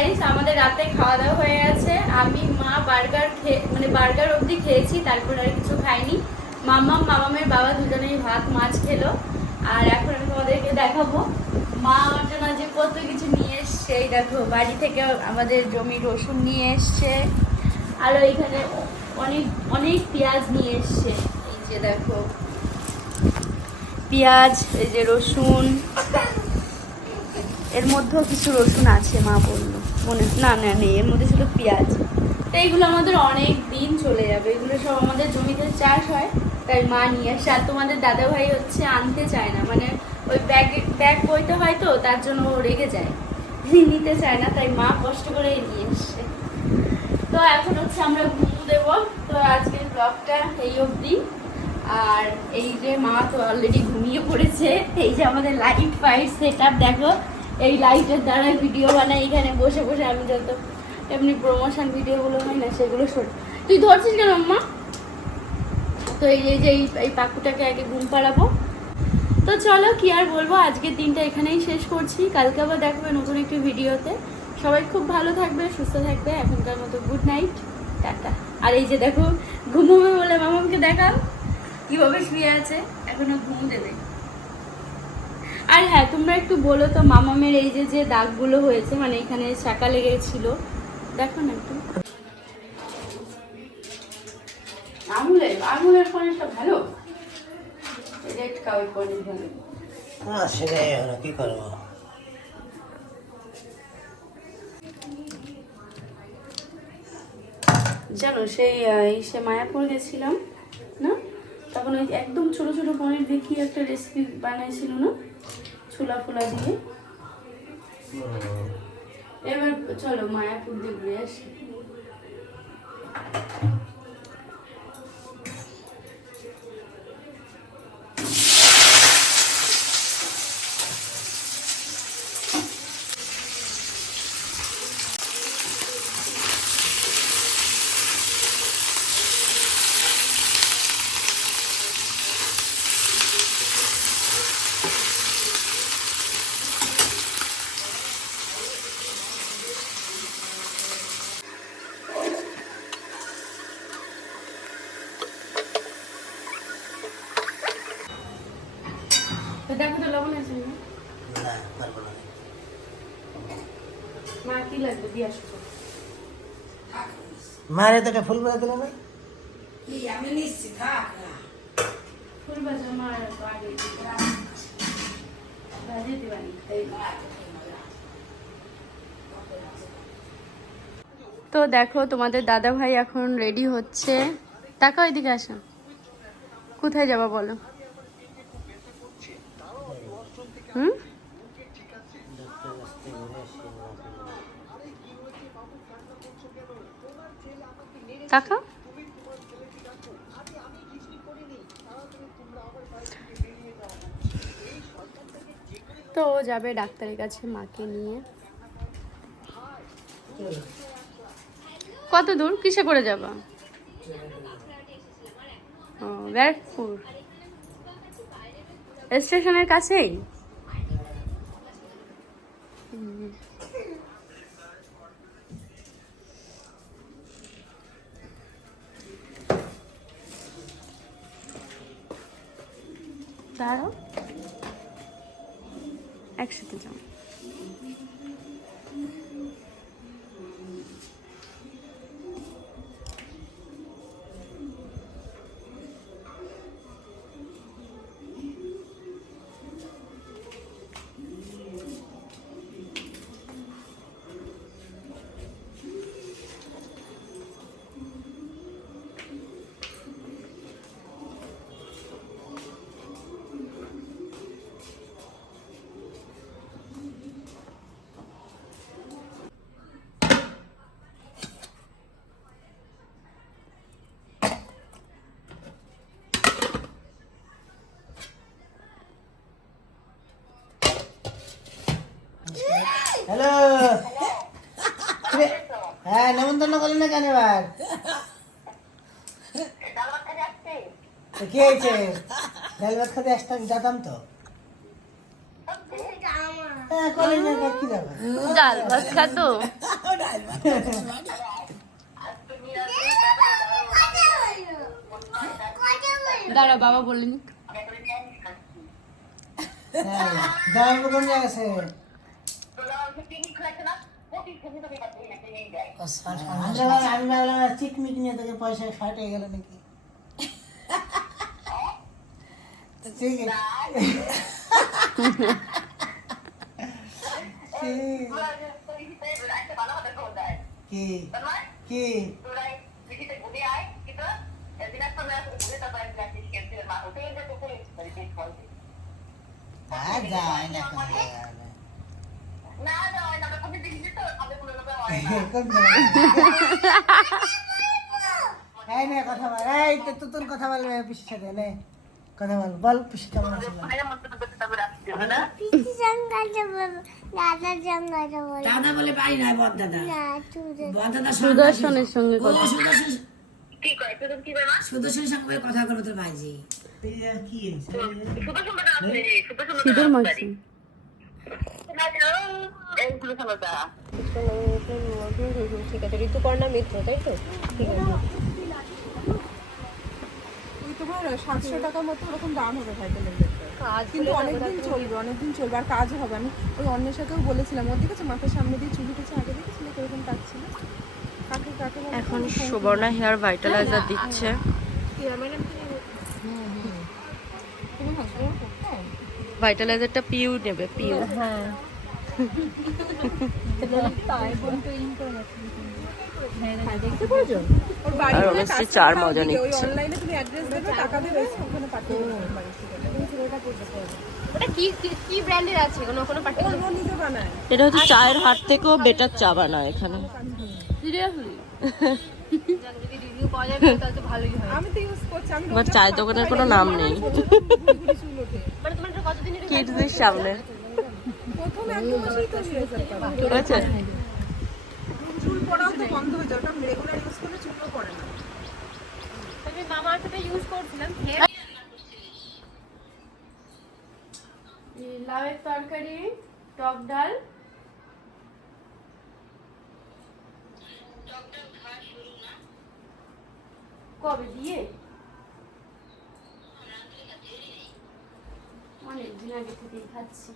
Guys আমাদের রাতে খাওয়া দাওয়া হয়ে গেছে। আমি, মা, বার্গার খেয়ে মানে বার্গার অবধি খেয়েছি, তারপর আর কিছু খাইনি। মামা মামামের বাবা দুজনেই ভাত, মাছ খেলো। আর এখন আমি তোমাদেরকে দেখাবো। মা আমার জন্য যে কত কিছু নিয়ে এসছে। এই দেখো, বাড়ি থেকে আমাদের জমি রসুন নিয়ে এসছে। আর ওইখানে অনেক অনেক পেঁয়াজ নিয়ে এসছে। এই যে দেখো, পেঁয়াজ, এই যে রসুন। এর মধ্যেও কিছু রসুন আছে, মা বলল। মনে না না নেই এর মধ্যে ছিল পেঁয়াজ। তো এইগুলো আমাদের অনেক দিন চলে যাবে। এগুলো সব আমাদের জমিতে চাষ হয়, তাই মা নিয়ে আসে। আর তোমাদের দাদা ভাই হচ্ছে আনতে চায় না। মানে ওই ব্যাগ ব্যাগ বইতে হয় তো, তার জন্য ও রেগে যায়। নিতে চায় না, তাই মা কষ্ট করে নিয়ে এসছে তো এখন হচ্ছে আমরা ঘুমু দেব। তো আজকের ব্লগটা এই অবধি। আর এই যে মা তো অলরেডি ঘুমিয়ে পড়েছে। এই যে আমাদের লাইট ফাইট সেট আপ দেখো। এই লাইটের দ্বারা ভিডিও বানাই, এখানে বসে বসে আমি যত এমনি প্রমোশন ভিডিওগুলো হয় না, সেগুলো শোন। তুই ধরছিস কেন, মা? তো এই যে, এই- পাকুটাকে আগে ঘুম পাড়াবো। তো চলো, কি আর বলব? আজকের দিনটা এখানেই শেষ করছি। কালকে আবার দেখবে নতুন একটি ভিডিওতে সবাই খুব ভালো থাকবে, সুস্থ থাকবে। এখনকার মতো গুড নাইট টাটা। আর এই যে দেখো, ঘুমোবে বলে মামাকে দেখাও। কীভাবে শুয়ে আছে, এখনও ঘুম দেবে। আর হ্যাঁ তোমরা একটু বলো তো মামামের এই যে যে দাগগুলো হয়েছে মানে এখানে চাকা লেগেছিল দেখো না একটু। আঙুলের আঙুলের ফোনে ভালো? রেড কাউই ফোনে ভালো। হ্যাঁ সেটাই হলো কি করব? জানো সেই সে মায়াপুর গেছিলাম না? তখন ওই একদম ছোটো ছোটো পনির দেখি একটা রেসিপি বানাইছিল না ছোলা ফোলা দিয়ে। এবার চলো মায়াপুর দিয়ে ঘুরে আসি। দেখো তো লবণ আছে না না পারব না। মা কি লাগবে? দিয়ে আসব মারে তো একটা ফুল বাজা দিল না? ফুল আমার তো আগে দিবানি তো দেখো তোমাদের দাদা ভাই এখন রেডি হচ্ছে। টাকা ওইদিকে আসো। কোথায় যাবা বলো? হুম? টাকা তো ও যাবে ডাক্তারের কাছে মাকে নিয়ে। কত দূর? কিসে করে যাবা? ও, ব্যারাকপুর। স্টেশনের কাছেই। দাঁড়াও একসাথে যাও তো কি হয়েছে ডাল ভাত খেতে আসতাম যেতাম তো। হ্যাঁ ডাল ভাত খাতো? দাঁড়া বাবা বললেন কোন জায়গা আছে আমি ভাবলাম চিকমিক নিয়ে তোকে পয়সা হয়ে গেল নাকি তো ঠিক আছে কি কি আর যায় না কোন জায়গায়। কোন জায়গায়? এই নে কথা বল এই তো তুতুন কথা বলবে সাথে নে কথা বল বল পিসি কেমন আছে বল। বল? দাদা বল দাদা বলে পাই না বদ দাদা বদ দাদা সুদর্শনের সঙ্গে কথা সুদর্শন সুদর্শনের সঙ্গে কথা করো তোর ভাইজি? সিঁদুর মাখছি ঋতুপর্ণা মিত্র তাই তো? ঠিক আছে। তোমার সাতশো টাকার মতো ওরকম দাম হবে ভাইটালের কাজ কিন্তু অনেকদিন চলবে অনেকদিন চলবে আর কাজ হবে। আমি ওই অন্যের সাথেও বলেছিলাম ওর দেখেছ মাথার সামনে দিয়ে চুলি কেছে আগে দেখেছিল কীরকম কাটছিল? কাকে কাকে বলে? এখন সুবর্ণা হেয়ার ভাইটালাইজার দিচ্ছে। ভাইটালাইজারটা পিউ নেবে পিউ। ওর চার মজা নিচ্ছে। এটা হচ্ছে চায়ের হাট থেকেও বেটার চা বানায় এখানে সিরিয়াসলি যদি রিভিউ পাওয়া যাবে তাহলে তো ভালোই আমি তো ইউজ করছি আমি আবার চায়ের দোকানের কোনো নাম নেই। মানে কিডসদের সামনে। আছে চুল পড়াও তো বন্ধ হয়ে যায় ওটা রেগুলার ইউজ করলে চুলও পড়ে না। আমি মামা আর্থটা ইউজ করছিলাম লাউয়ের তরকারি টক ডাল। কবে দিয়ে অনেক দিন আগে থেকেই খাচ্ছি।